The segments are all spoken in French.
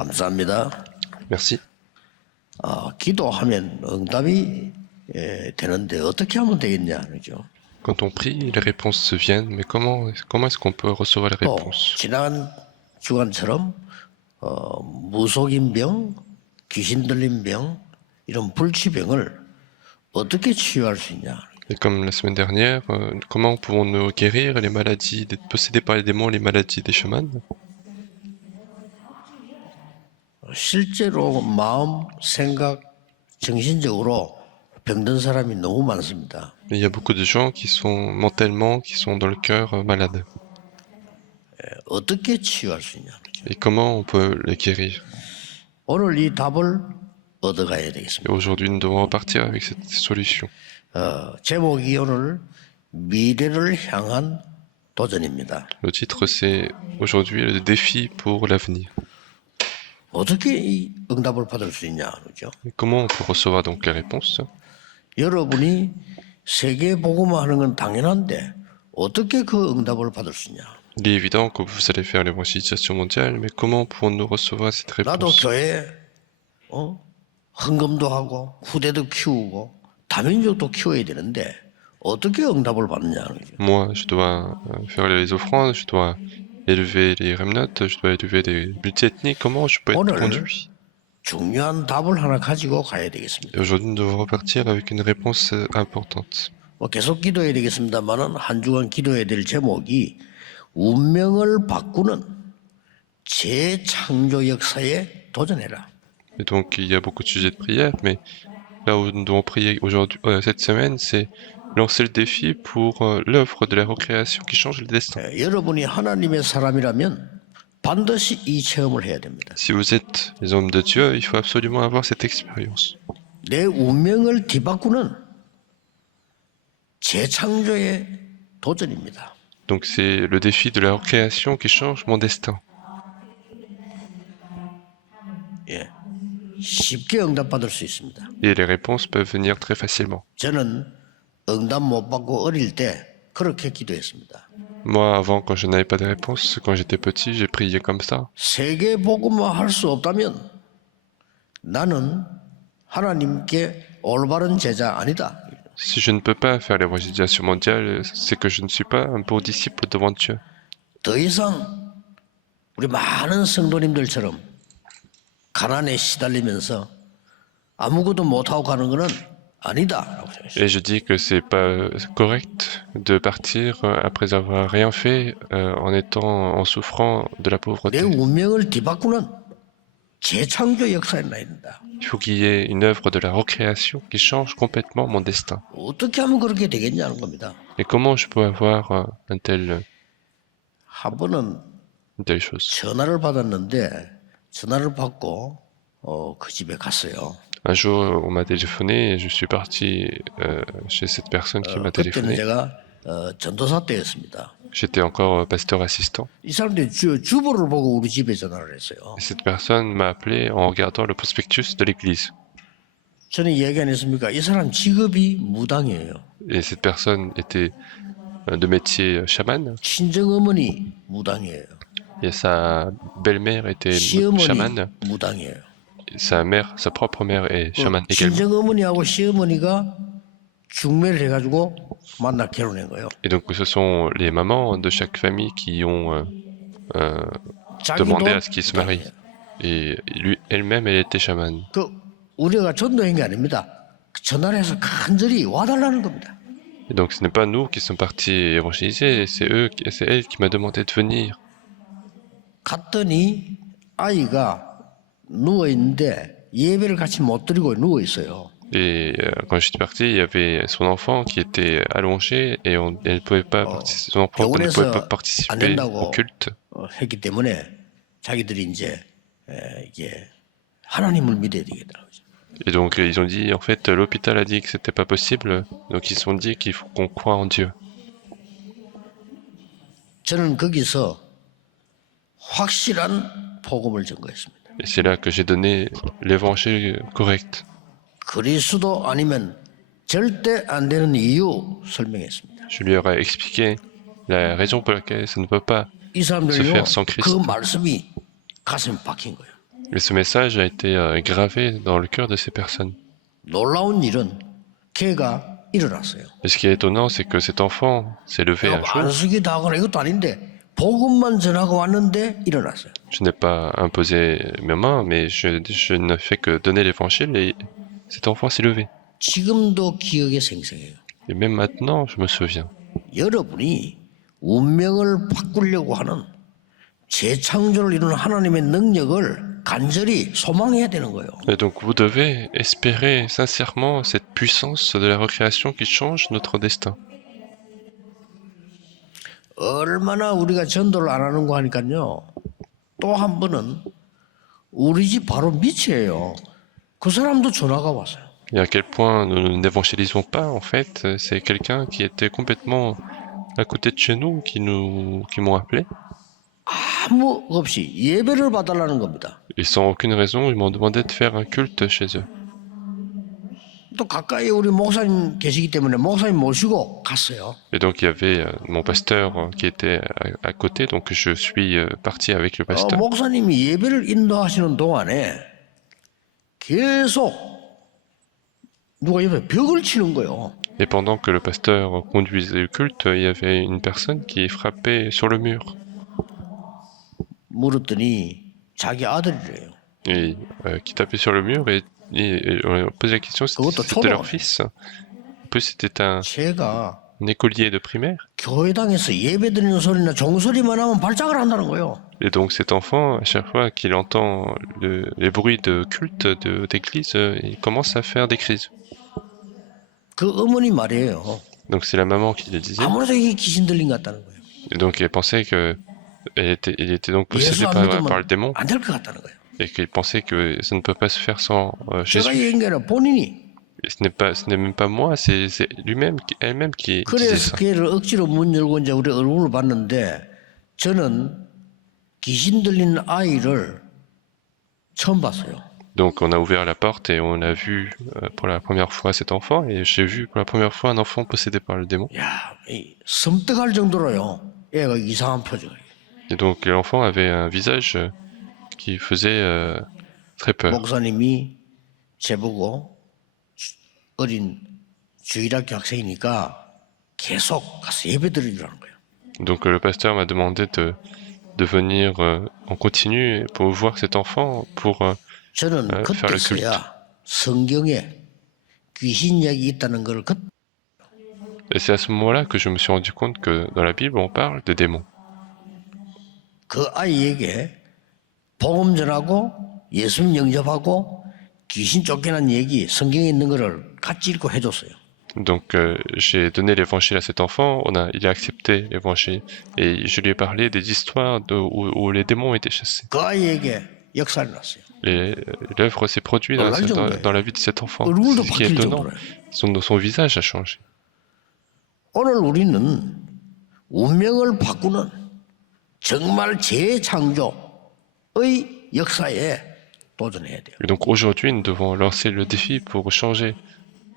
감사합니다. Merci. 기도하면 응답이 되는데 어떻게 하면 되겠냐, 그죠? Quand on prie, les réponses viennent, mais comment est-ce qu'on peut recevoir les 또 réponses? 지난 주간처럼 무속인 병, 귀신 들린 병, 이런 불치병을 어떻게 치유할 수 있냐? Et comme la semaine dernière, comment pouvons-nous guérir les maladies possédées par les démons, les maladies des chamans? 실제로 마음, 생각, 정신적으로 병든 사람이 너무 많습니다. Il y a beaucoup de gens qui sont mentalement, qui sont dans le cœur malades. 어떻게 치유할 수 있냐? 그죠? Et comment on peut les guérir? 오늘 이 답을 얻어가야 Et 되겠습니다. aujourd'hui, nous devons repartir avec cette solution. 제목이 오늘 미래를 향한 도전입니다. Le titre, c'est aujourd'hui le défi pour l'avenir. 어떻게 이 응답을 받을 수 있냐, 그죠? Et comment on peut recevoir donc les réponses? 여러분이 세계 복음화 하는 건 당연한데 어떻게 그 응답을 받을 수 있냐? Il est évident que vous allez faire l'évangélisation mondiale, mais comment pouvons-nous recevoir cette 나도 réponse? 교회 헌금도 하고 후대도 키우고 다민족도 키워야 되는데 어떻게 응답을 받느냐, 그죠? Moi, je dois faire les offrandes, je dois élever les remnotes, je dois élever les multiethniques. Comment je peux être 오늘 conduit? 중요한 답을 하나 가지고 가야 되겠습니다. Et aujourd'hui, nous devons repartir avec une réponse importante. 계속 기도해야 되겠습니다만은 한 주간 기도해야 될 제목이 운명을 바꾸는 재창조 역사에 도전해라. Et donc, il y a beaucoup de sujets de prière, mais là où nous devons prier aujourd'hui, cette semaine, c'est lancer le défi pour l'œuvre de la recréation qui change le destin. 여러분이 하나님의 사람이라면 반드시 이 체험을 해야 됩니다. Si vous êtes les hommes de Dieu, il faut absolument avoir cette expérience. 내 운명을 뒤바꾸는 재창조의 도전입니다. Donc, c'est le défi de la recréation qui change mon destin. 쉽게 응답받을 수 있습니다. Et les réponses peuvent venir très facilement. 저는 응답 못 받고 어릴 때 그렇게 기도했습니다. Moi, avant, quand je n'avais pas de réponse, quand j'étais petit, j'ai prié comme ça. 세계 복음화 할 수 없다면 나는 하나님께 올바른 제자 아니다. Si je ne peux pas faire l'évangélisation mondiale, c'est que je ne suis pas un bon disciple devant Dieu. 더 이상 우리 많은 성도님들처럼 가난에 시달리면서 아무것도 못하고 가는 것은 아니다. Et je dis que c'est pas correct de partir après avoir rien fait en souffrant de la 내 pauvreté. 운명을 뒤바꾸는 재창조 역사에 나야 된다. Il faut qu'il y ait une œuvre de la recréation qui change complètement mon destin. 어떻게 하면 그렇게 되겠냐는 겁니다. Et comment je peux avoir une telle 한 번은 chose? 전화를 받았는데 전화를 받고 그 집에 갔어요. Un jour, on m'a téléphoné et je suis parti chez cette personne qui m'a 그때는 téléphoné. 제가 전도사 때였습니다. J'étais encore pasteur assistant. 이 사람들이 주보를 보고 우리 집에 전화를 했어요. Et cette personne m'a appelé en regardant le prospectus de l'église. 저는 얘기 안 했습니까? 이 사람 직업이 무당이에요. Et cette personne était de métier chaman. 친정어머니 무당이에요. Et sa belle-mère était 시어머니 chamane. 무당이에요. Et sa mère, sa propre mère est chamane également. 친정어머니하고 시어머니가 중매를 해가지고 만나 결혼한 거예요. Et donc ce sont les mamans de chaque famille qui ont demandé à ce qu'ils se marient. Et elle-même, elle était chamane. 그 우리가 전도한 게 아닙니다. 전화를 해서 간절히 와달라는 겁니다. Et donc ce n'est pas nous qui sommes partis évangéliser, c'est elle qui m'a demandé de venir. 갔더니 아이가 누워 있는데 예배를 같이 못 드리고 누워 있어요. Et quand je suis parti, il y avait son enfant qui était allongé et elle ne pouvait pas son enfant ne pouvait pas participer au culte. 했기 때문에 자기들이 이제 이게 하나님을 믿어야 되겠다. Et donc ils ont dit, en fait, l'hôpital a dit que c'était pas possible, donc ils se sont dit qu'il faut qu'on croie en Dieu. 저는 거기서 확실한 복음을 전거했습니다. Et c'est là que j'ai donné l'évangile correct. 그리스도 아니면 절대 안 되는 이유 설명했습니다. Je lui aurais expliqué la raison pour laquelle ça ne peut pas 이 se 사람들요 faire sans Christ. 그 말씀이 가슴에 박힌 거예요. Et ce message a été gravé dans le cœur de ces personnes. 놀라운 일은 걔가 일어났어요. Et ce qui est étonnant, c'est que cet enfant s'est levé un jour. 안수기도 하거나 이것도 아닌데 복음만 전하고 왔는데 일어났어요. Je n'ai pas imposé mes mains, mais je ne fais que donner l'évangile et cet enfant s'est levé. 지금도 기억에 생생해요. Et même maintenant, je me souviens. 여러분이 운명을 바꾸려고 하는 재창조를 이루는 하나님의 능력을 간절히 소망해야 되는 거예요. Et donc vous devez espérer sincèrement cette puissance de la recréation qui change notre destin. 얼마나 우리가 전도를 안 하는 거 하니까요. 또 한 번은 우리 집 바로 밑이에요. 그 사람도 전화가 왔어요. Et à quel point nous n'évangélisons pas, en fait, c'est quelqu'un qui était complètement à côté de chez nous qui m'ont appelé. 아무 없이 예배를 봐달라는 겁니다. Et sans aucune raison, ils m'ont demandé de faire un culte chez eux. 또 가까이 우리 목사님 계시기 때문에 목사님 모시고 갔어요. Et donc il y avait mon pasteur qui était à côté, donc je suis parti avec le pasteur. 목사님이 예배를 인도하시는 동안에 계속 누가 옆에 벽을 치는 거예요. Et pendant que le pasteur conduisait le culte, il y avait une personne qui frappait sur le mur. 물었더니 자기 아들이래요. Et qui tapait sur le mur et on a posé la question si c'était leur fils. En plus, c'était un 제가 écolier de primaire. 교회당에서 예배드리는 소리나 종소리만 하면 발작을 한다는 거예요. Et donc cet enfant, à chaque fois qu'il entend les bruits de culte d'église, il commence à faire des crises. 그 어머니 말이에요. Donc c'est la maman qui le disait. 아무래도 이게 귀신 들린 것 같다는 거예요. Et donc elle pensait que il était donc possédé par le démon. 안 될 것 같다는 거예요. Et qu'il pensait que ça ne peut pas se faire sans Jésus. 제가 얘기한 게 아니라 본인이. Et ce n'est même pas moi, c'est lui-même, elle-même qui disait 그래서 ça. 걔를 억지로 문 열고 이제 우리 얼굴을 봤는데 저는 귀신 들린 아이를 처음 봤어요. Donc on a ouvert la porte et on a vu pour la première fois cet enfant et j'ai vu pour la première fois un enfant possédé par le démon. 야, 섬뜩할 정도로요. 애가 이상한 표정이에요. Et donc l'enfant avait un visage qui faisait très peur. 목사님이 제보고 어린 주일학교 학생이니까 계속 가서 예배드리라는 거예요. Donc le pasteur m'a demandé de venir en continu pour voir cet enfant pour 저는 faire le culte. 그때서야 성경에 귀신 이야기 있다는 걸 Et c'est à ce moment-là que je me suis rendu compte que dans la Bible on parle de démons. 그 아이에게 복음 전하고 예수님 영접하고 귀신 쫓겨난 얘기 성경에 있는 거를 같이 읽고 해줬어요. Donc j'ai donné l'évangile à cet enfant, il a accepté l'évangile et je lui ai parlé des histoires où les démons étaient chassés. 그 아이에게 역사를 났어요. Et l'œuvre s'est produite dans la vie de cet enfant. 얼굴도 Ce qui est 바뀔 étonnant, 정도로. son visage a changé. 오늘 우리는 운명을 바꾸는 정말 재창조의 역사에 도전해야 돼요. Et donc aujourd'hui, nous devons lancer le défi pour changer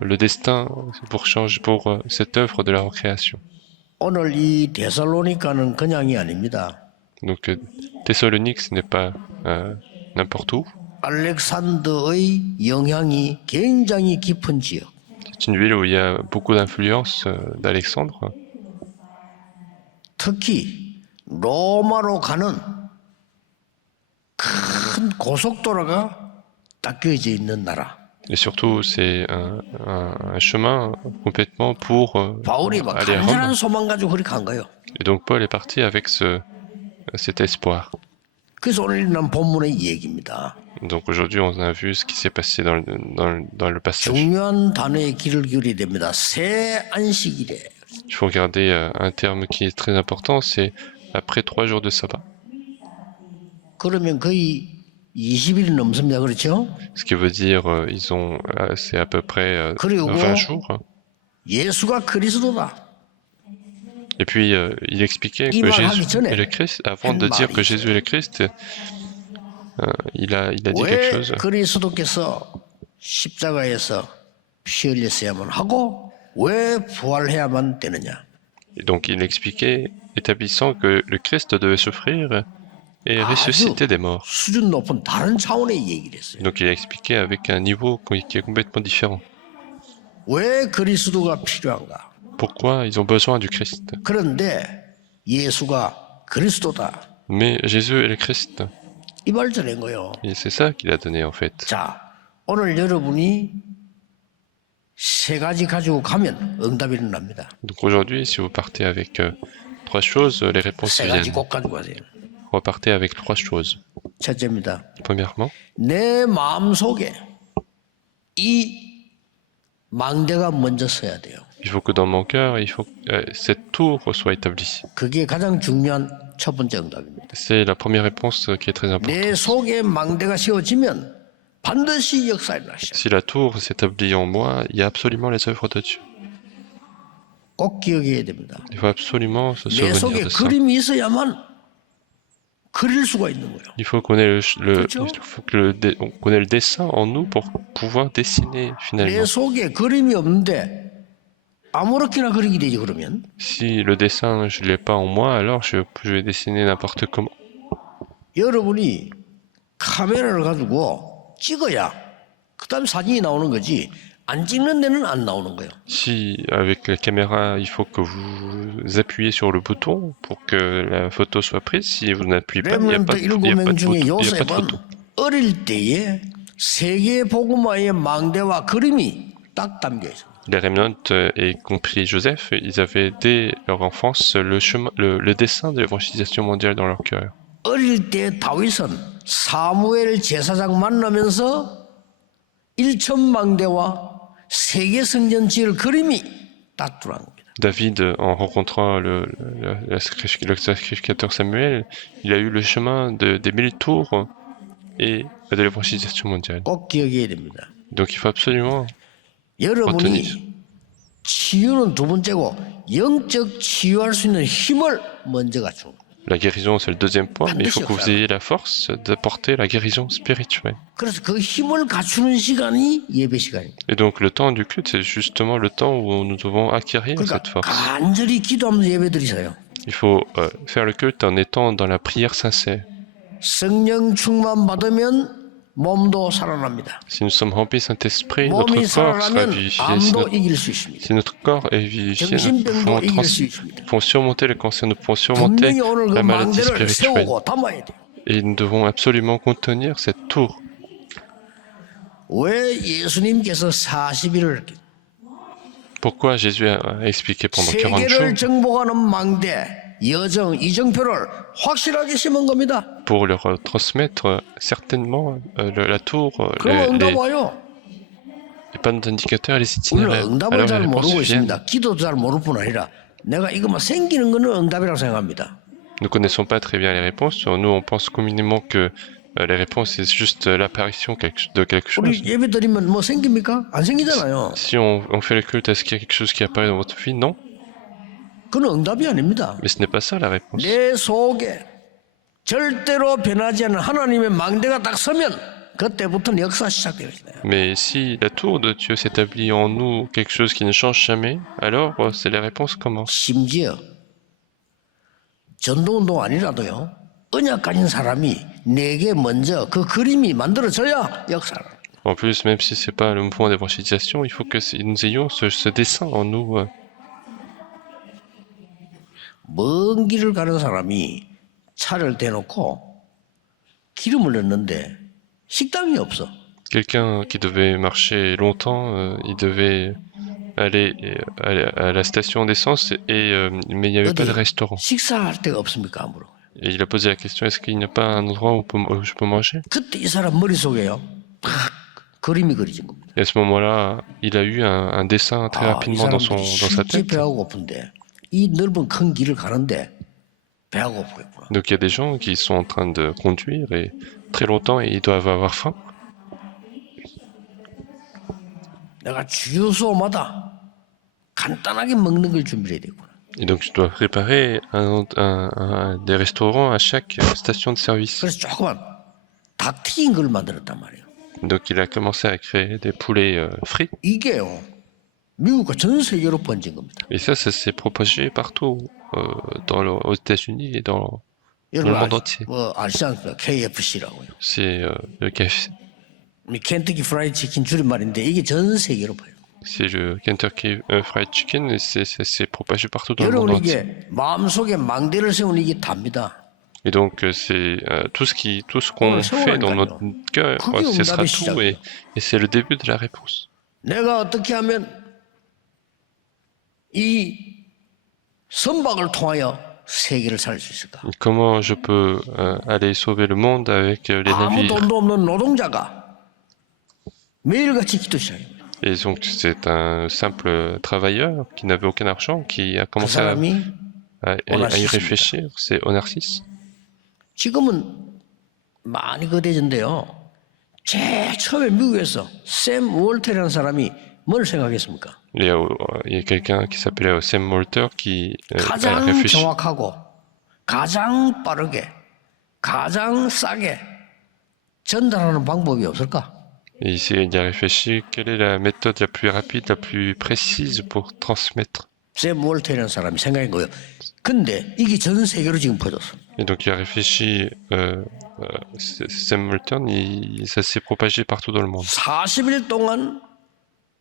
le destin, pour cette œuvre de la recréation. 오늘 이 데살로니가는 그냥이 아닙니다. Donc Thessalonique, ce n'est pas n'importe où. 알렉산더의 영향이 굉장히 깊은 지역. C'est une ville où il y a beaucoup d'influence d'Alexandre. 특히 로마로 가는 큰 고속도로가 닦여져 있는 나라. Et surtout, c'est un chemin complètement pour 바울이 막 aller à 간절한 Rome. 소망 가지고 그렇게 간 거예요. Et donc Paul est parti avec cet espoir. 그래서 오늘 난 본문의 얘기입니다. Donc aujourd'hui, on a vu ce qui s'est passé dans le passage. 중요한 단어에 귀를 기울여야 됩니다. 새 안식일에 Il faut regarder un terme qui est très important, c'est après 3 jours de sabbat. 그러면 거의 20일이 넘습니다. 그렇죠? Ce qui veut dire, c'est à peu près 그리고 20 jours. 예수가 그리스도다. Et puis, il expliquait 이 que 말 하기 Jésus 전에 est le Christ. Avant 한 de dire 말이 que Jésus est le Christ, il a dit quelque 왜 chose. 그리스도께서 십자가에서 피 흘렸어야만 하고 왜 부활해야만 되느냐? Et donc, il expliquait, établissant que le Christ devait souffrir et 아주 ressuscité des morts. 수준 높은 다른 차원의 얘기를 했어요. Donc il a expliqué avec un niveau qui est complètement différent. 왜 그리스도가 필요한가? Pourquoi ils ont besoin du Christ. 그런데 예수가 그리스도다. Mais Jésus est le Christ. 이 말 전한 거예요. Et c'est ça qu'il a donné en fait. 자, 오늘 여러분이 세 가지 가지고 가면 응답이 일어납니다. Donc aujourd'hui, si vous partez avec 3 choses, les réponses 세 가지 viennent. 꼭 가지고 가세요. Repartez avec 3 choses. 첫째입니다. Premièrement, 내 마음 속에 이 망대가 먼저 서야 돼요. il faut que dans mon cœur, il faut que cette tour soit établie. 그게 가장 중요한 첫 번째 응답입니다. C'est la première réponse qui est très importante. 내 속에 망대가 세워지면 반드시 역사에 나시죠. Si la tour s'établit en moi, il y a absolument les œuvres de Dieu. 꼭 기억해야 됩니다. Il faut absolument se 내 souvenir 속에 de ça. 그림이 있어야만 그릴 수가 있는 거예요. Il faut qu'on ait 그렇죠? il faut que qu'on ait le dessin en nous pour pouvoir dessiner 내 finalement. 속에 그림이 없는데 아무렇게나 그리게 되지 그러면 Si le dessin, je l'ai pas en moi, alors je vais dessiner n'importe comment. 여러분이 카메라를 가지고 찍어야 그 다음에 사진이 나오는 거지 안 찍는 데는 안 나오는 거예요. Si avec la caméra, il faut que vous appuyez sur le bouton pour que la photo soit prise. Si vous n'appuyez pas, il n'y a 레몬트 pas de, il y a pas 7명 de 중에 photo. Il y a pas de 요셉은 photo. 어릴 때에 세계 복음화의 망대와 그림이 딱 담겨 있어요. Les Remnant, y compris Joseph, ils avaient dès leur enfance le dessin de l'évangélisation mondiale dans leur cœur. 어릴 때 다윗은 사무엘 제사장 만나면서 일천망대와 세계 성전 지을 그림이 딱 들어간 겁니다. David, en rencontrant le sacrificateur Samuel, il a eu le chemin des 1000 tours et de l'évangélisation mondiale. 꼭 기억해야 됩니다. Donc il faut absolument 여러분이 치유는 두 번째고 영적 치유할 수 있는 힘을 먼저 갖추는 겁니다. la guérison, c'est le deuxième point, mais il faut que vous ayez la force d'apporter la guérison spirituelle. 그래서 그 힘을 갖추는 시간이 예배 시간입니다. Et donc le temps du culte, c'est justement le temps où nous devons acquérir 그러니까 cette force. 간절히 기도하면서 예배 드리세요. Il faut faire le culte en étant dans la prière sincère. 성령 충만 받으면 몸도 살아납니다. Si nous sommes remplis Saint-Esprit, notre 몸이 corps sera 살아나면 vivifié. Si 암도 notre, 이길 수 있습니다. si notre corps est vivifié, nous 정신병도 이길 수 있습니다. pouvons surmonter le cancer, nous pouvons surmonter 분명히 오늘 그 la maladie 망대를 spirituelle. 세우고 담아야 돼요. Et nous devons absolument contenir cette tour. 왜 예수님께서 40일을 Pourquoi Jésus a expliqué pendant 40 jours 세계를 정복하는 망대 여정 이정표를 확실하게 심은 겁니다. pour leur transmettre certainement la tour, 그러면 응답 와요. les panneaux d'indicateurs et les 우리는 itinéraires. 응답을 Alors 잘 les réponses 모르고 viennent. 있습니다. 기도도 잘 모를 뿐 아니라 내가 이것만 생기는 거는 응답이라고 생각합니다. Nous ne connaissons pas très bien les réponses. Nous, on pense communément que les réponses, c'est juste l'apparition de quelque chose. 우리 예배 드리면 뭐 생깁니까? 안 생기잖아요. Si on fait le culte, est-ce qu'il y a quelque chose qui apparaît dans votre vie? Non. 그건 응답이 아닙니다. Mais ce n'est pas ça la réponse. 내 속에 절대로 변하지 않는 하나님의 망대가 딱 서면 그때부터는 역사 시작되는 거예요. Mais si la tour de Dieu s'établit en nous, quelque chose qui ne change jamais, alors c'est la réponse commence. 심지어 전도운동 아니라도요. 언약 가진 사람이 내게 먼저 그 그림이 만들어져야 역사를. En plus, même si c'est pas le mouvement d'évangélisation, il faut que nous ayons ce dessin en nous. 먼 길을 가는 사람이 차를 대놓고 기름을 넣는데 식당이 없어. Quelqu'un qui devait marcher longtemps, il devait aller à la station d'essence, mais il n'y avait pas de restaurant. 식사할 데가 없습니까? 물어. Et il a posé la question, est-ce qu'il n'y a pas un endroit où je peux manger? 그때 이 사람 머릿속에요. 팍 그림이 그려진 겁니다. Et à ce moment-là, il a eu un dessin très 이 rapidement dans sa 사람들이 실제 tête. 배가 고픈데 이 넓은 큰 길을 가는데 배가 고프겠구나. Donc il y a des gens qui sont en train de conduire et très longtemps et ils doivent avoir faim. 내가 주유소마다 간단하게 먹는 걸 준비해야 되구나. Et donc je dois préparer des restaurants à chaque station de service. 그래서 조그만 닭 튀긴 걸 만들었단 말이에요. Donc il a commencé à créer des poulets frits. 이게요. 미국과 전 세계로 번진 겁니다. Et ça s'est propagé partout aux États-Unis et le monde entier. 아시지 않습니까? KFC라고요. C'est le KFC. 켄터키 프라이드 치킨 줄임말인데 이게 전 세계로 봐요. C'est le Kentucky Fried Chicken et c'est propagé partout dans le monde 여러분 entier. 이게 마음속에 망대를 세우는 이게 답니다. Et donc c'est tout ce qu'on fait dans notre cœur, ce sera tout et c'est le début de la réponse. 내가 어떻게 하면 이 선박을 통하여 세계를 살릴 수 있을까? Comment je peux aller sauver le monde avec les 아무 navires? 돈도 없는 노동자가 매일같이 기도 시작합니다. Et donc c'est un simple travailleur qui n'avait aucun argent qui a 그 commencé à 사람이 y réfléchir. C'est Onarsis. 지금은 많이 거대해진데요. 제일 처음에 미국에서 샘 월터라는 사람이 뭘 생각했습니까? Il y a quelqu'un qui s'appelait Sam Walter qui a 가장 réfléchi. 정확하고 가장 빠르게 가장 싸게 전달하는 방법이 없을까? Et il a réfléchi quelle est la méthode la plus rapide, la plus précise pour transmettre. 샘 월터라는 사람이 생각한 거예요. 근데 이게 전 세계로 지금 퍼졌어. Et donc il a réfléchi, Sam Walter, ça s'est propagé partout dans le monde. 40일 동안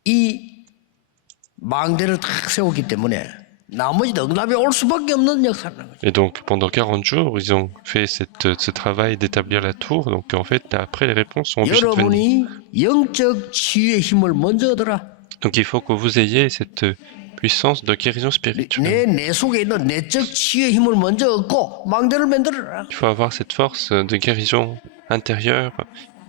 이 망대를 탁 세웠기 때문에 나머지 응답이 올 수밖에 없는 역사라는 거죠. Et donc pendant 40 jours, ils ont fait ce travail d'établir la tour. Donc en fait, après les réponses sont obligées de venir. 여러분이 영적 치유의 힘을 먼저 얻어라. Donc il faut que vous ayez cette puissance de guérison spirituelle. 내 속에 있는 내적 치유의 힘을 먼저 얻고 망대를 만들어라. Il faut avoir cette force de guérison intérieure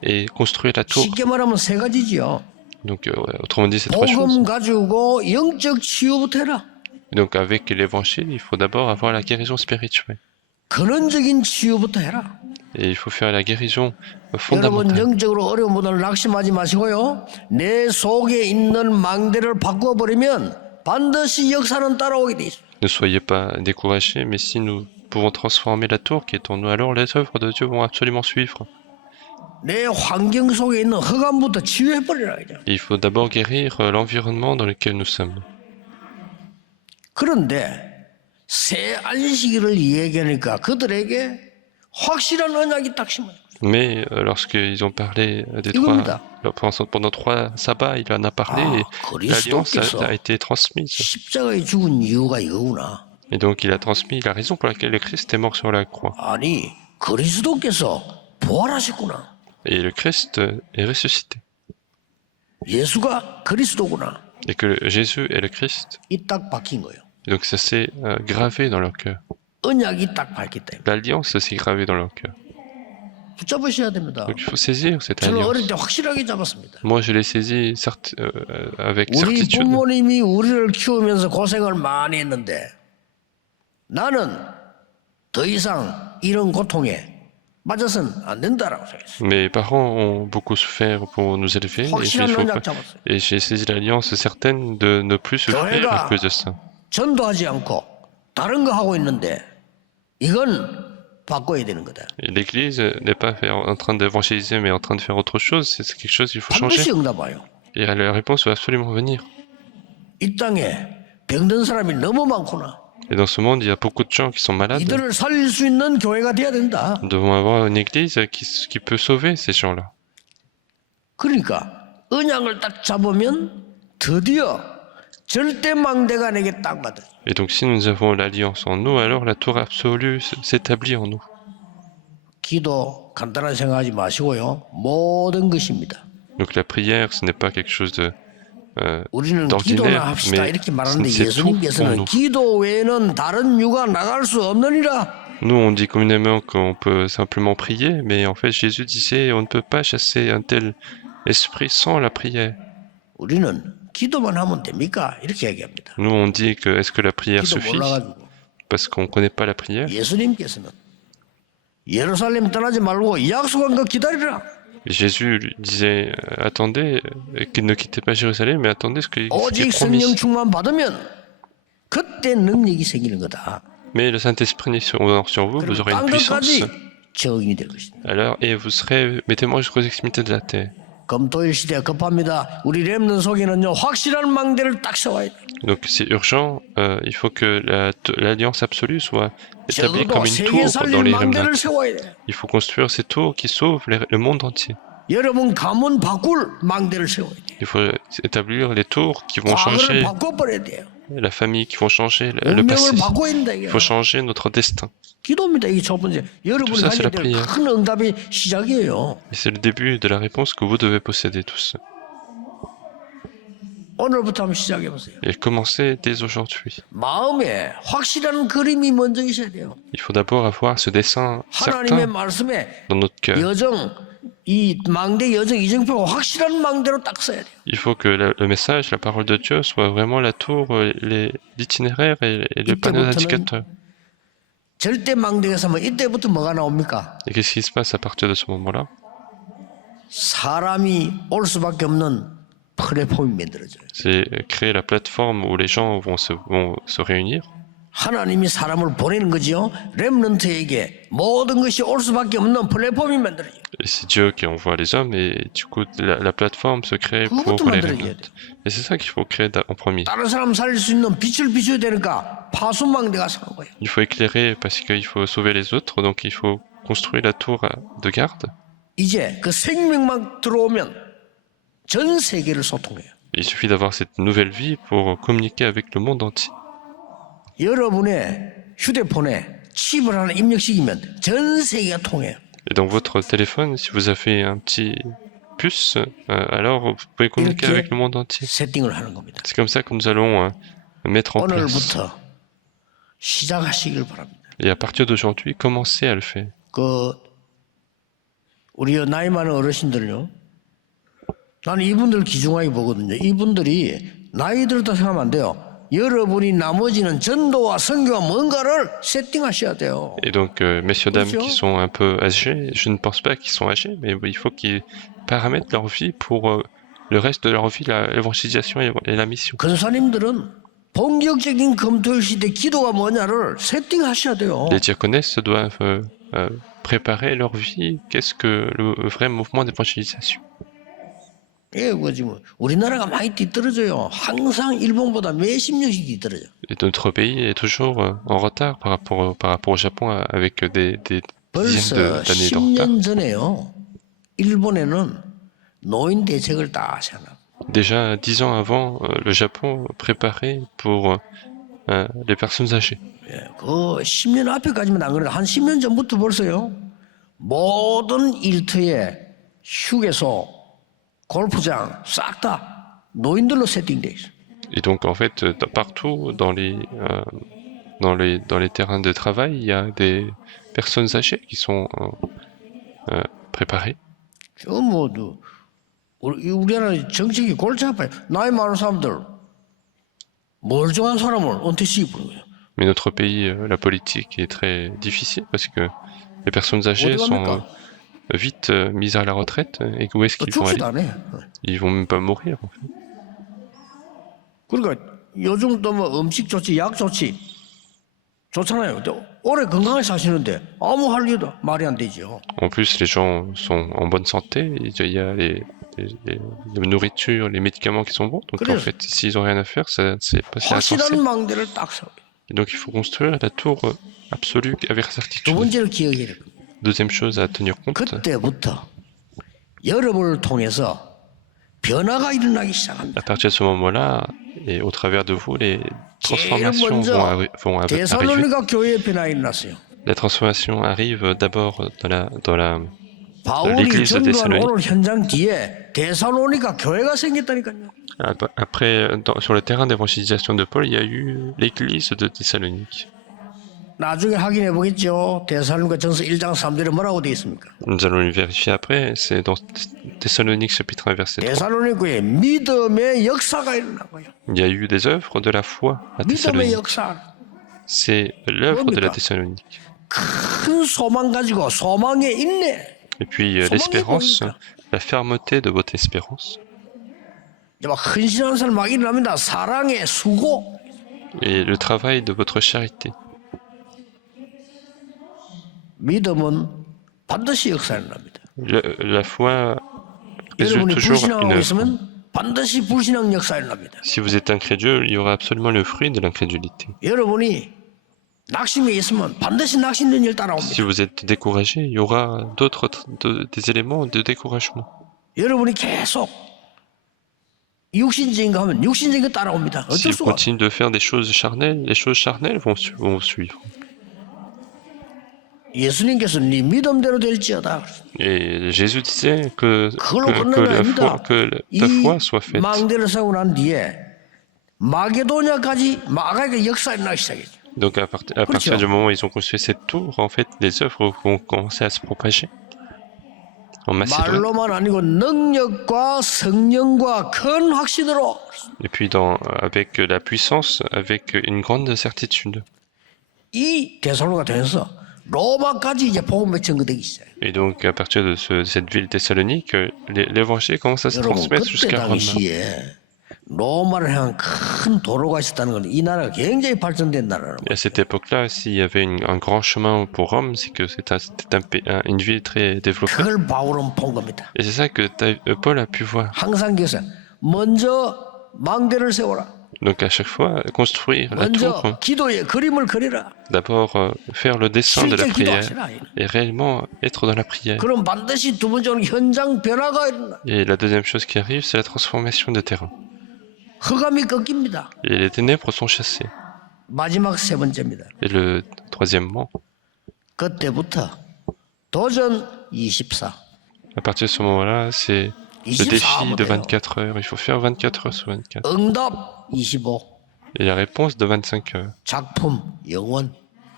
et construire la tour. 쉽게 말하면 세 가지지요. Donc autrement dit, c'est trois choses. 복음 가지고 영적 치유부터 해라. Et donc avec l'évangile, il faut d'abord avoir la guérison spirituelle. 근원적인 치유부터 해라. Et il faut faire la guérison 여러분 fondamentale. 영적으로 어려운 분들 낙심하지 마시고요. 내 속에 있는 망대를 바꿔버리면 반드시 역사는 따라오게 돼 있어. Ne soyez pas découragés, mais si nous pouvons transformer la tour qui est en nous, alors les œuvres de Dieu vont absolument suivre. 내 환경 속에 있는 흑암부터 치유해버리라. 이제. Et il faut d'abord guérir l'environnement dans lequel nous sommes. 그런데 새 안식일을 얘기하니까 그들에게 확실한 언약이 딱 심어요. Mais lorsqu'ils ont parlé des 이겁니다. pendant 3 sabbats, il en a parlé et l'alliance 그리스도께서 a été transmise. 십자가에 죽은 이유가 이거구나. Et donc il a transmis la raison pour laquelle le Christ est mort sur la croix. 아니 그리스도께서 부활하셨구나. Et le Christ est ressuscité. 예수가 그리스도구나. Et que Jésus est le Christ. 이 딱 박힌 거예요. Et donc ça s'est gravé dans leur cœur. 언약이 딱 밝기 때문에. L'alliance s'est gravée dans leur cœur. 붙잡으셔야 됩니다. Donc il faut saisir cette 저는 어릴 alliance. 때 확실하게 잡았습니다. Moi je l'ai saisi avec 우리 certitude. 부모님이 우리를 키우면서 고생을 많이 했는데 나는 더 이상 이런 고통에 맞아서는 안 된다라고 생각했어요. Mes parents ont beaucoup souffert pour nous élever 확실한 언약 잡았어요. et j'ai saisi l'alliance certaine de ne plus souffrir à cause de ça. 전도하지 않고 다른 거 하고 있는데 이건 바꿔야 되는 거다. Et l'Église n'est pas en train d'évangéliser mais en train de faire autre chose, c'est quelque chose qu'il faut changer. 반드시 응답 와요. Et la réponse va absolument venir. 이 땅에 병든 사람이 너무 많구나. Et dans ce monde, il y a beaucoup de gens qui sont malades. 이들을 살릴 수 있는 교회가 돼야 된다. Nous devons avoir une église qui peut sauver ces gens-là. 그러니까 언약을 딱 잡으면 드디어 절대 망대가 내게 딱 받아. Et donc si nous avons l'alliance en nous, alors la tour absolue s'établit en nous. 기도 간단하게 생각하지 마시고요. 모든 것입니다. Donc la prière, ce n'est pas quelque chose 우리는 기도나 d'ordinaire, 합시다 mais 이렇게 말하는데 c'est tout pour 예수님께서는 nous. 기도 외에는 다른 유가 나갈 수 없느니라. Nous, on dit communément qu'on peut simplement prier, mais en fait, Jésus disait on ne peut pas chasser un tel esprit sans la prière. 우리는 기도만 하면 됩니까? 이렇게 얘기합니다. Nous, on dit que est-ce que la prière 기도 suffit 몰라가지고 parce qu'on ne connaît pas la prière. 예수님께서는 예루살렘 떠나지 말고 약속한 거 기다리라. Jésus lui disait attendez, qu'il ne quittez pas Jérusalem, mais attendez ce qui est 오직 promis. 성령 충만 받으면 그때 능력이 생기는 거다. Mais le Saint-Esprit sur vous, vous aurez une 땅 puissance. 끝까지 적응이 될 것이다. Alors, et vous serez mes témoins jusqu'aux extrémités de la terre. 검토일 시대 급합니다. 우리 렘넌 속에는요 확실한 망대를 딱 세워야 돼. Donc c'est urgent, il faut que l'alliance absolue soit établie 적어도 comme une 세계 tour dans 살릴 les 망대를 remnants. 세워야 돼. Il faut construire ces tours qui sauvent le monde entier. 여러분 가문 바꿀 망대를 세워야 돼. Il faut établir les tours qui vont 과거를 changer 바꿔버려야 돼요. la famille, qui vont changer le passé. 운명을 바꿔야 된다 Il 이게. faut changer notre destin. 기도입니다. 이게 첫 번째. 여러분이 ça, c'est 가져야 la 될 prière. 큰 응답의 시작이에요. Et c'est le début de la réponse que vous devez posséder tous. 오늘부터 한번 시작해 보세요. Et commencez dès aujourd'hui. 마음에 확실한 그림이 먼저 있어야 돼요. Il faut d'abord avoir ce dessin 하나님의 certain 말씀에 dans notre cœur. 여정 이 망대 여정 이정표가 확실한 망대로 딱 써야 돼요. Il faut que le message, la parole de Dieu soit vraiment la tour, l'itinéraire et le panneau d'indicateur. 절대 망대가 서면 이때부터 뭐가 나옵니까? Et qu'est-ce qui se passe à partir de ce moment-là? 사람이 올 수밖에 없는 플랫폼이 만들어져요. C'est créer la plateforme où les gens vont se réunir. 하나님이 사람을 보내는 거지요. 렘넌트에게 모든 것이 올 수밖에 없는 플랫폼이 만들어져요. Et c'est Dieu qui envoie les hommes et du coup la plateforme se crée pour 그것도 les 만들어져야 remnants. 돼. Et c'est ça qu'il faut créer en premier. 다른 사람 살릴 수 있는 빛을 비춰야 되니까 파수망대가 서는 거예요. Il faut éclairer parce qu'il faut sauver les autres, donc il faut construire la tour de garde. 이제 그 생명만 들어오면 전 세계를 소통해요. Il suffit d'avoir cette nouvelle vie pour communiquer avec le monde entier. 여러분의 휴대폰에 칩을 하나 입력시키면 전 세계가 통해요. Et dans votre téléphone, si vous avez un petit puce, alors vous pouvez communiquer avec le monde entier. 세팅을 하는 겁니다. C'est comme ça que nous allons mettre en place. 오늘부터 시작하시길 바랍니다. Et à partir d'aujourd'hui, commencez à le faire. 그 우리 나이 많은 어르신들요. 나는 이분들 귀중하게 보거든요. 이분들이 나이 들었다 생각하면 안 돼요. 여러분이 나머지는 전도와 선교와 뭔가를 세팅하셔야 돼요. Et donc, messieurs, dames qui sont un peu âgés, je ne pense pas qu'ils sont âgés, mais il faut qu'ils paramètrent leur vie pour le reste de leur vie, l'évangélisation et la mission. 근사님들은 본격적인 검토일 시대 기도가 뭐냐를 세팅하셔야 돼요. Les diaconesses doivent préparer leur vie. Qu'est-ce que le vrai mouvement d'évangélisation? 예, 그 지금 우리나라가 많이 뒤떨어져요. 항상 일본보다 몇십 년씩 뒤떨어져. Et notre pays est toujours en retard par rapport au Japon avec des dizaines 벌써 d'années de retard. 10년 전에요. 일본에는 노인 대책을 다 세워놨고 Déjà 10 ans avant, le Japon préparait pour les personnes âgées. 예, 그 10년 앞에까지만 안 그래도 한 10년 전부터 벌써요. 모든 일터에 휴게소, 골프장 싹 다 노인들로 세팅돼 있어. Et donc en fait, partout dans les terrains de travail, il y a des personnes âgées qui sont préparées. 저 우리나라 정책이 골치 아파요. 나이 많은 사람들 멀쩡한 사람을 은퇴시키 부는 거예요. Mais notre pays, la politique est très difficile parce que les personnes âgées sont vite mises à la retraite. Et où est-ce qu'ils vont aller? 죽지도 않아요. Ils vont même pas mourir en fait. 그러니까 요즘 또 뭐 음식 좋지, 약 좋지, 좋잖아요. 근데 오래 건강하게 사시는데 아무 할 일도 말이 안 되죠. En plus, les gens sont en bonne santé. Il y a la nourriture, les médicaments qui sont bons. Donc en fait, s'ils ont rien à faire, c'est insensé. 확실한 망대를 딱 세워요. Et donc il faut construire la tour absolue avec 두 certitude. 번째를 기억해야 돼요. Deuxième chose à tenir compte, 그때부터 여러분을 통해서 변화가 일어나기 시작합니다. à partir de ce moment-là, et au travers de vous, les 제일 transformations 먼저 vont arriver. 데살로니가 교회에 변화가 일어났어요. La transformation arrive d'abord dans 바울이 l'église de 전도한 Thessalonique. 오늘 현장 뒤에 데살로니가 교회가 생겼다니까요. Après, sur le terrain d'évangélisation de Paul, il y a eu l'église de Thessalonique. 나중에 확인해 보겠죠. 데살로니가 전서 1장 3절에 뭐라고 되어 있습니까? Nous allons le vérifier après. C'est dans Thessalonique chapitre 1 verset 3. 데살로니가에 믿음의 역사가 일어나고요. Il y a eu des œuvres de la foi à 믿음의 Thessalonique. 역사. C'est l'œuvre de la Thessalonique. 큰 소망 가지고 소망의 인내. Et puis l'espérance, la fermeté de votre espérance. 막 헌신하는 사람 막 일어납니다. 사랑의 수고. Et le travail de votre charité. 믿음은 반드시 역사 일어납니다. La foi résulte 여러분이 toujours une 불신앙하고 œuvre. 있으면 반드시 불신앙 역사에 납니다. Si vous êtes incrédule, il y aura absolument le fruit de l'incrédulité. 여러분이 낙심에 있으면 반드시 낙심된 일 Si 따라옵니다. vous êtes découragé, il y aura des éléments de découragement. 여러분이 계속 육신적인 거 하면 육신적인 거 따라옵니다. Si 어쩔 vous 수가 없어요. continuez de faire des choses charnelles, les choses charnelles vont suivre. 예수님께서 네 믿음대로 될지어다. Et Jésus disait 그걸로 끝난 게 아닙니다. ta foi soit 이 faite. 망대를 세우고 난 뒤에 마게도냐까지 마가의 역사에 나기 시작했죠. Donc à partir du moment où ils ont construit cette tour, en fait, les œuvres vont commencer à se propager en Macédoine. 말로만 아니고 능력과 성령과 큰 확신으로 Et puis avec la puissance, avec une grande certitude. 이 대사로가 되면서 로마까지 이제 복음이 전거되기 시작해요. Et donc à partir de cette ville Thessalonique, l'évangile commence à se 여러분 transmettre 그때 jusqu'à Rome. 당시에 로마를 향한 큰 도로가 있었다는 건 이 나라가 굉장히 발전된 나라라고. Et à cette époque-là, s'il y avait un grand chemin pour Rome, c'est que c'était une ville très développée. 그걸 바울은 본 겁니다. Et c'est ça que Paul a pu voir. 항상 그래서 먼저 망대를 세워라. Donc à chaque fois, construire la 먼저 tour, 기도의 그림을 그리라. d'abord faire le dessin de la 실제 prière 기도하시라. et réellement être dans la prière. 그럼 반드시 두 번째는 현장 변화가 일어나. Et la deuxième chose qui arrive, c'est la transformation de terrain. 흑암이 꺾입니다. Et les ténèbres sont chassées. 마지막 세 번째입니다. Et le troisièmement, 그때부터 도전 24. à partir de ce moment-là, c'est le 24 défi de 하면 돼요. 24 heures. Il faut faire 24 heures sur 24. 응답 25. Et la réponse de 25 heures. 작품 영원.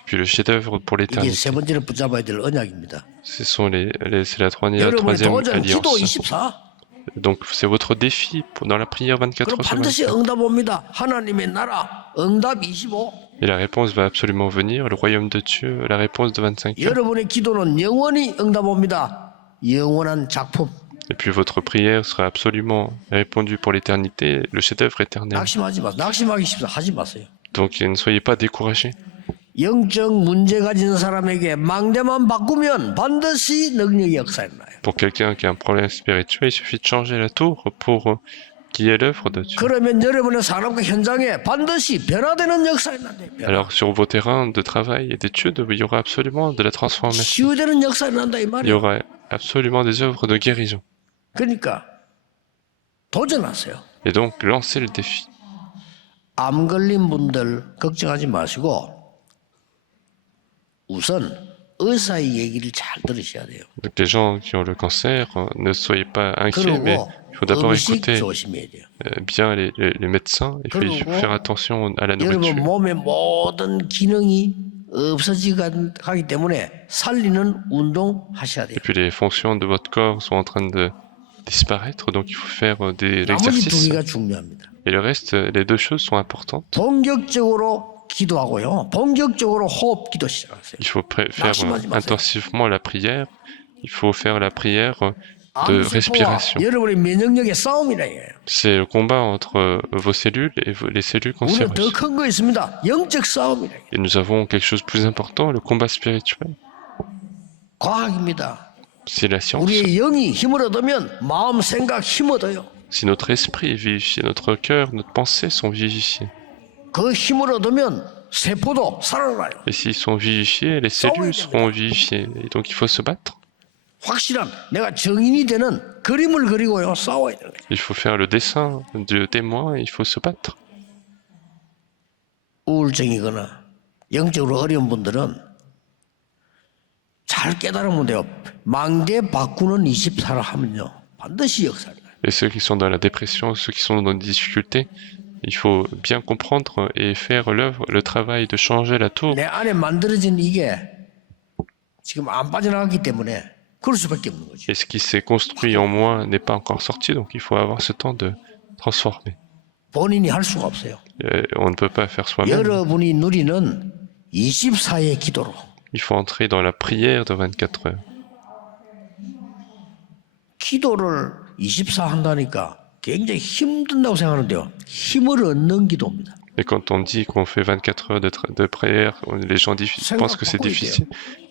Puis le chef-d'œuvre pour 이게 l'éternité. 세 번째로 붙잡아야 될 언약입니다. C'est la 여러분의 troisième 도전 기도 alliance. 24. Donc c'est votre défi dans la prière 24 그럼 heures sur 반드시 24. 응답 옵니다. 하나님의 나라 응답 25. Et la réponse va absolument venir. Le royaume de Dieu, la réponse de 25 heures. 여러분의 기도는 영원히 응답 옵니다. 영원한 작품. Et puis votre prière sera absolument répondue pour l'éternité, le chef-d'œuvre éternel. 낙심하지 마세요. 낙심하기 쉽다. 하지 마세요. Donc ne soyez pas découragés. 영적 문제 가진 사람에게 망대만 바꾸면 반드시 능력의 역사에 나요. Pour quelqu'un qui a un problème spirituel, il suffit de changer la tour pour qu'il y ait l'œuvre de Dieu. 그러면 여러분의 산업과 현장에 반드시 변화되는 역사에 나요. Alors sur vos terrains de travail et d'études, il y aura absolument de la transformation. 치유되는 역사에 난다 이 Il y 말이에요. aura absolument des œuvres de guérison. 그러니까 도전하세요. Et donc lancez le défi. 암 걸린 분들 걱정하지 마시고 우선 의사의 얘기를 잘 들으셔야 돼요. Donc les gens qui ont le cancer, ne soyez pas inquiets, mais 그리고 il faut d'abord 음식 écouter 조심해야 돼요. bien les médecins. Il faut 그리고 faire attention à la 여러분 nourriture. 몸의 모든 기능이 없어지기 때문에 살리는 운동 하셔야 돼요. Et puis les fonctions de votre corps sont en train de disparaître, donc il faut faire de 나머지 두 l'exercice. 개가 중요합니다. Et le reste, les deux choses sont importantes. 본격적으로 기도하고요. 본격적으로 호흡 기도 시작하세요. Il faut faire 낙심하지 마세요. intensivement la prière. Il faut faire la prière de 암세포와 respiration. 여러분의 면역력의 싸움이라 이거예요. C'est le combat entre vos cellules et les cellules 우리는 더 cancéreuses. 큰 거 있습니다. 영적 싸움이라 이거예요. Et nous avons quelque chose de plus important, le combat spirituel. 과학입니다. C'est la science. 우리의 영이 힘을 얻으면 마음, 생각 힘 얻어요. Si notre esprit est vivifié, notre cœur, notre pensée sont vivifiés. 그 힘을 얻으면 세포도 살아나요. Et s'ils sont vivifiés, les cellules seront vivifiées. Et donc il faut se battre. 확실한 내가 정인이 되는 그림을 그리고요. 싸워야 돼요. Il faut faire le dessin de témoin, il faut se battre. 우울증이거나 영적으로 어려운 분들은 잘 깨달으면 돼요. 망대 바꾸는 24를 하면요. 반드시 역사를 해요. Et ceux qui sont dans la dépression, ceux qui sont dans des difficultés, il faut bien comprendre et faire l'œuvre, le travail de changer la tour. 내 안에 만들어진 이게 지금 안 빠져나갔기 때문에 그럴 수밖에 없는 거죠. Et ce qui s'est construit en moi n'est pas encore sorti, donc il faut avoir ce temps de transformer. 본인이 할 수가 없어요. On ne peut pas faire soi-même. 여러분이 누리는 24의 기도로 Il faut entrer dans la prière de 24 heures. 기도를 24 한다니까 굉장히 힘든다고 생각하는데요. 힘을 얻는 기도입니다. Et quand on dit qu'on fait 24 heures de prière, les gens pensent que c'est 생각 바꿔야 돼요. difficile.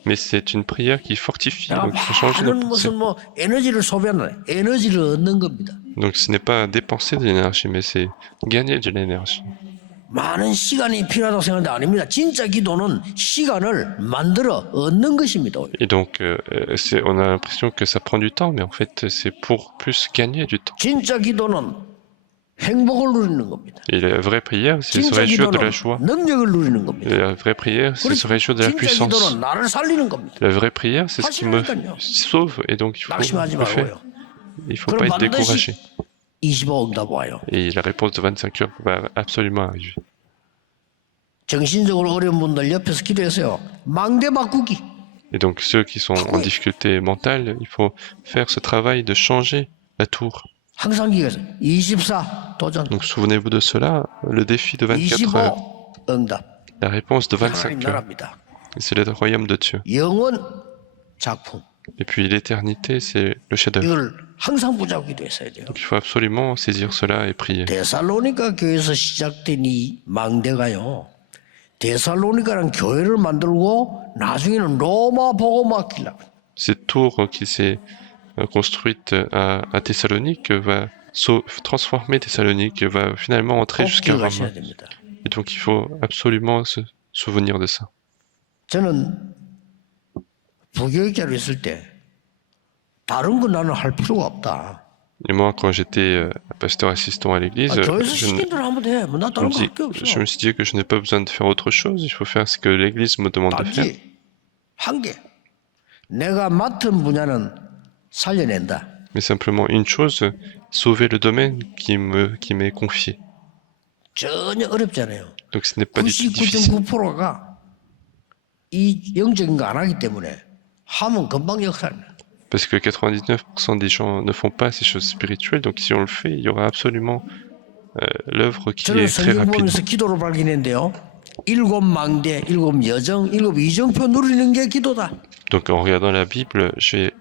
Mais c'est une prière qui fortifie, 내가 donc il faut changer notre 많은 pensée. 무슨 뭐 에너지를 소비하는 에너지를 얻는 겁니다. Donc ce n'est pas dépenser de l'énergie, mais c'est gagner de l'énergie. 많은 시간이 필요하다고 생각하는데 아닙니다. 진짜 기도는 시간을 만들어 얻는 것입니다. Et donc on a l'impression que ça prend du temps, mais en fait c'est pour plus gagner du temps. 진짜 기도는 행복을 누리는 겁니다. Et la vraie prière, c'est se 진짜 réjouir de la 기도는 joie. 능력을 누리는 겁니다. Et la vraie prière, c'est se réjouir de la 진짜 puissance. 기도는 나를 살리는 겁니다. La vraie prière, c'est ce qui me 하시라니까요. sauve, et donc il faut 낙심하지 le faire. 말고요. Il faut 그럼 pas être découragé. 반드시 25 응답 와요. Et la réponse de 25 heures va absolument arriver. 정신적으로 어려운 분들 옆에서 기도해서요. 망대 바꾸기. Et donc ceux qui sont en difficulté mentale, il faut faire ce travail de changer la tour. 항상 기억해서 24 도전. Donc souvenez-vous de cela, le défi de 24 heures, 25 응답. la réponse de 하나님 25 heures, 나라입니다. c'est le royaume de Dieu. 영원 작품. Et puis l'éternité, c'est le chef-d'œuvre. 이걸 항상 붙잡고 기도했어야 돼요. Donc il faut absolument saisir cela et prier. 데살로니가 교회에서 시작된 이 망대가요. 데살로니가라는 교회를 만들고 나중에는 로마 보고 맡기려고. Cette tour qui s'est construite à Thessalonique va transformer Thessalonique, va finalement entrer 꼭 jusqu'à 기억하셔야 Rome. 됩니다. Et donc il faut absolument se souvenir de ça. 저는 부교육자로 있을 때 다른 거 나는 할 필요가 없다. Et moi, quand j'étais pasteur assistant à l'église, 교회에서 je, 시킨 대로 하면 돼. 뭐나 다른 거 할 게 없어. je me suis dit que je n'ai pas besoin de faire autre chose, il faut faire ce que l'église me demande de faire. 단지 한 개. 내가 맡은 분야는 살려낸다. Mais simplement une chose, sauver le domaine qui m'est confié. 전혀 어렵지 않아요. Donc ce n'est pas du tout difficile. 99.9%가 이 영적인 거 안 하기 때문에 하면 금방 역사합니다. Parce que 99% des gens ne font pas ces choses spirituelles, donc si on le fait, il y aura absolument l'œuvre qui 저는 est très 성경 rapide. 보면서 기도를 발견했는데요. 7 망대, 7 여정, 7 이정표 누리는 게 기도다. Donc en regardant la Bible, j'ai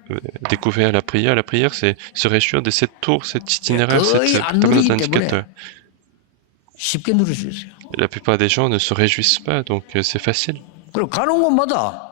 découvert la prière. La prière, c'est se réjouir de cette tour, cet itinéraire, cette table d'indicateur. 쉽게 누릴 수 있어요. La plupart des gens ne se réjouissent pas, donc c'est facile. 그리고 가는 곳마다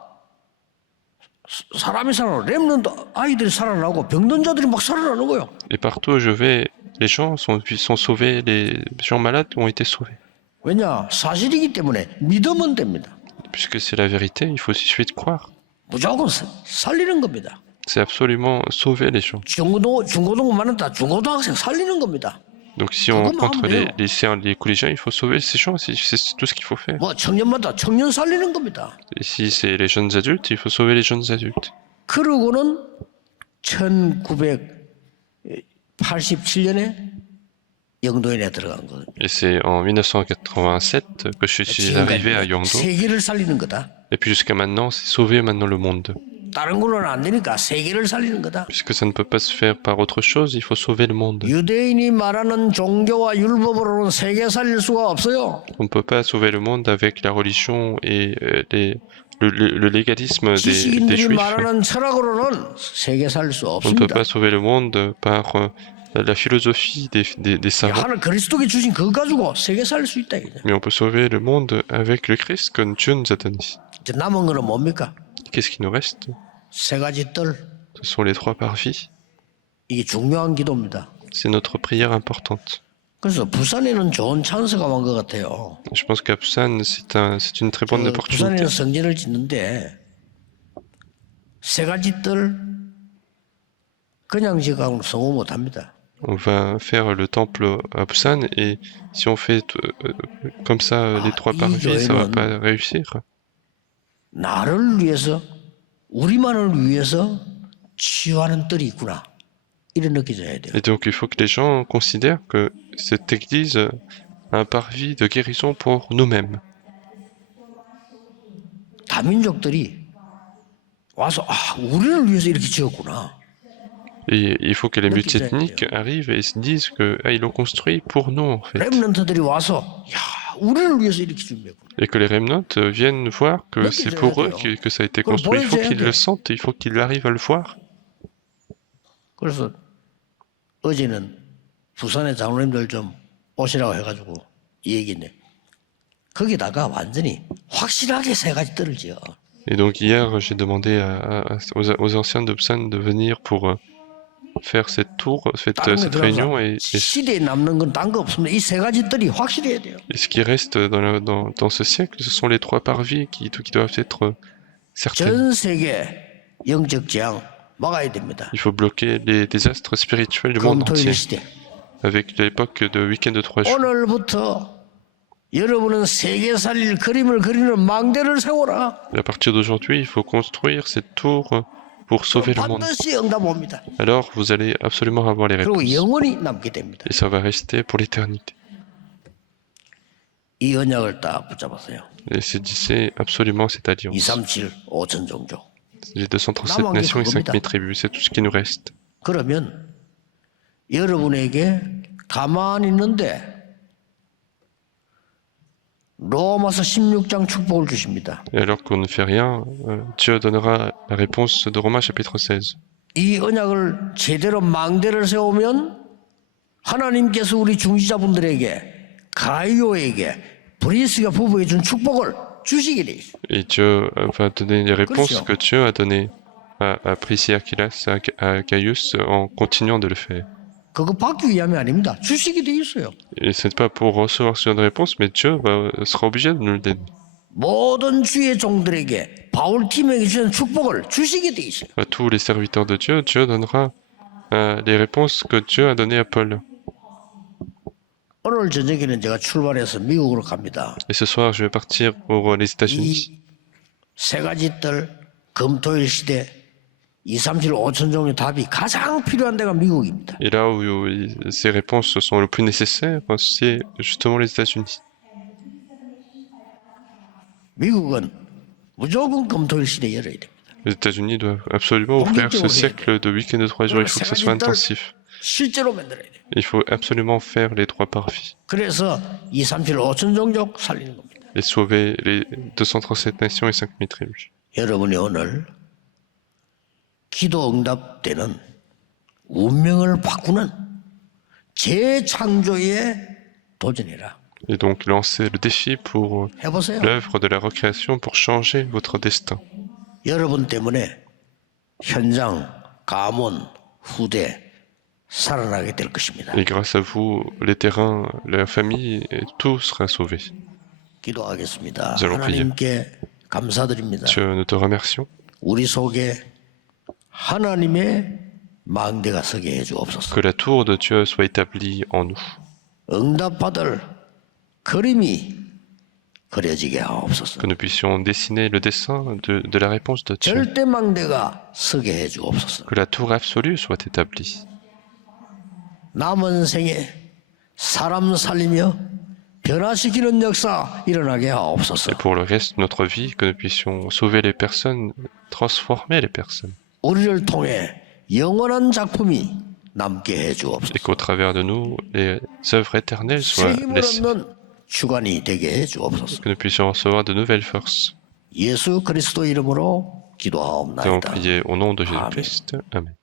사람이 살아나고 렘넌트 아이들이 살아나고 병든 자들이 막 살아나는 거예요. Et partout où je vais, les gens sont sauvés, les gens malades ont été sauvés. 왜냐? 사실이기 때문에 믿으면 됩니다. Puisque c'est la vérité, il faut suffit de croire. 무조건 살리는 겁니다. C'est absolument sauver les gens. 중고등부 많았다. 중고등학생 살리는 겁니다. Donc si on rencontre les lycéens, les collégiens, il faut sauver ces gens, c'est tout ce qu'il faut faire. 뭐 청년마다 청년 살리는 겁니다. Et si c'est les jeunes adultes, il faut sauver les jeunes adultes. 그러고는 1987년에 영도인에 들어간 거예요. Et c'est en 1987 que je suis arrivé à Yongdo. 세계를 살리는 거다. Et puis jusqu'à maintenant, c'est sauver maintenant le monde. 다른 걸로는 안 되니까 세계를 살리는 거다. Puisque ça ne peut pas se faire par autre chose, il faut sauver le monde. 유대인이 말하는 종교와 율법으로는 세계 살릴 수가 없어요. On ne peut pas sauver le monde avec la religion et le légalisme des 지식인들이 Juifs. 말하는 철학으로는 세계 살릴 수 On ne peut 없습니다. pas sauver le monde par la philosophie des savants. 하늘 그리스도께 주신 그거 가지고 세계 살릴 수 있다. 이거죠. Mais on peut sauver le monde avec le Christ que Dieu nous a donné. 이제 남은 거는 뭡니까? Qu'est-ce qui nous reste? 세 가지 뜰. Ce sont les 3 parvis. 이게 중요한 기도입니다. C'est notre prière importante. 그래서 부산에는 좋은 찬스가 온 것 같아요. Je pense qu'à Busan, c'est une très bonne opportunité. 부산에는 성전을 짓는데 세 가지 뜰 그냥 지가면 성공 못합니다. On va faire le temple à Busan et si on fait comme ça les 3 parvis, ça va pas réussir. 나를 위해서 우리만을 위해서 치유하는 뜰이 있구나. 이런 느껴져야 돼요. Et donc il faut que les gens considèrent que cette église a un parvis de guérison pour nous-mêmes. 다민족들이 와서 우리를 위해서 이렇게 지었구나. Et il faut que les multiethniques arrivent et se disent que ils l'ont construit pour nous en fait. 렘넌트들이 와서 우리를 위해서 이렇게 준비했구나. Et que les remnants viennent voir que c'est pour eux que ça a été construit. Il faut qu'ils le sentent, il faut qu'ils arrivent à le voir. 그래서 어제는 부산의 장로님들 좀 오시라고 해가지고 얘기했네. 거기다가 완전히 확실하게 세 가지 뜰을 지어. Et donc hier, j'ai demandé aux anciens de Psan de venir pour faire cette tour, cette réunion, et 시대에 남는 건 딴 거 없습니다. 이 세 가지 뜰이 확실해야 돼요. ce qui reste dans ce siècle, ce sont les 3 parvis qui doivent être certaines. 전 세계 영적 재앙 막아야 됩니다. Il faut bloquer les désastres spirituels du monde 검토일 entier, 시대. avec l'époque de week-end de 3 jours. 오늘부터 여러분은 세계 살릴 그림을 그리는 망대를 세워라. À partir d'aujourd'hui, il faut construire cette tour pour sauver le monde. 반드시 응답 옵니다. Alors, vous allez absolument avoir les 그리고 réponses. 영원히 남게 됩니다. Et ça va rester pour l'éternité. 이 언약을 딱 붙잡았어요. Et saisissez absolument cette alliance. 237 5천 종족. Les 237 nations et 5000 tribus, c'est tout ce qui nous reste. 그러면 여러분에게 가만히 있는데 로마서 16장 축복을 주십니다. Et alors qu'on ne fait rien, Dieu donnera la réponse de Romains chapitre 16. 이 언약을 제대로 망대를 세우면 하나님께서 우리 중지자분들에게 가이오에게 브리스가 부부에 준 축복을 주시게 돼 있어요. Et Dieu va donner les réponses 그렇죠. que Dieu a données à Priscilla, Aquilas, à Gaius en continuant de le faire. 그거 받기 위함이 아닙니다. 주시게 돼 있어요. Et c'est pas pour recevoir ce genre de réponse, mais Dieu sera obligé de nous le donner. 모든 주의 종들에게 바울 팀에게 주신 축복을 주시게 돼 있어요. À tous les serviteurs de Dieu, Dieu donnera les réponses que Dieu a données à Paul. 오늘 저녁에는 제가 출발해서 미국으로 갑니다. Et ce soir, je vais partir pour les États-Unis. 이 세 가지 뜰 금토일 시대 237 5천 종의 답이 가장 필요한 데가 미국입니다. Et là où ces réponses sont le plus nécessaires, c'est justement les États-Unis. 미국은 무조건 금토일 시대 열어야 됩니다. Les États-Unis doivent absolument ouvrir ce siècle de week-end de 3 jours. Il faut que ce soit intensif. 실제로 만들어야 돼요. Il faut absolument faire les 3 parvis 그래서 237 5천 종족 살리는 겁니다. et sauver les 237 nations et 5000 tribus. 여러분이 오늘 기도 응답되는 운명을 바꾸는 재창조에 도전해라. Et donc lancer le défi pour 해보세요. l'œuvre de la recréation pour changer votre destin. 여러분 때문에 현장, 가문, 후대 살아나게 될 것입니다. Et grâce à vous, les terrains, la famille, et tout sera sauvé. 기도하겠습니다. Nous allons prier. 하나님께 감사드립니다. Dieu, nous te remercions. 우리 속에 하나님의 망대가 서게 해주옵소서. Que la tour de Dieu soit établie en nous. 응답받을 그림이 그려지게 하옵소서. Que nous puissions dessiner le dessin de la réponse de Dieu. 절대 망대가 서게 해주옵소서. Que la tour absolue soit établie. 남은 생에 사람 살리며 변화시키는 역사 일어나게 하옵소서. Et pour le reste de notre vie, que nous puissions sauver les personnes, transformer les personnes. 우리를 통해 영원한 작품이 남게 해주옵소서. Et qu'au travers de nous, les œuvres éternelles soient 책임을 laissées. 얻는 주관이 되게 해주옵소서. Que nous puissions recevoir de nouvelles forces. 예수 그리스도 이름으로 Nous avons 기도하옵나이다. prié au nom de Amen. Jésus-Christ. Amen.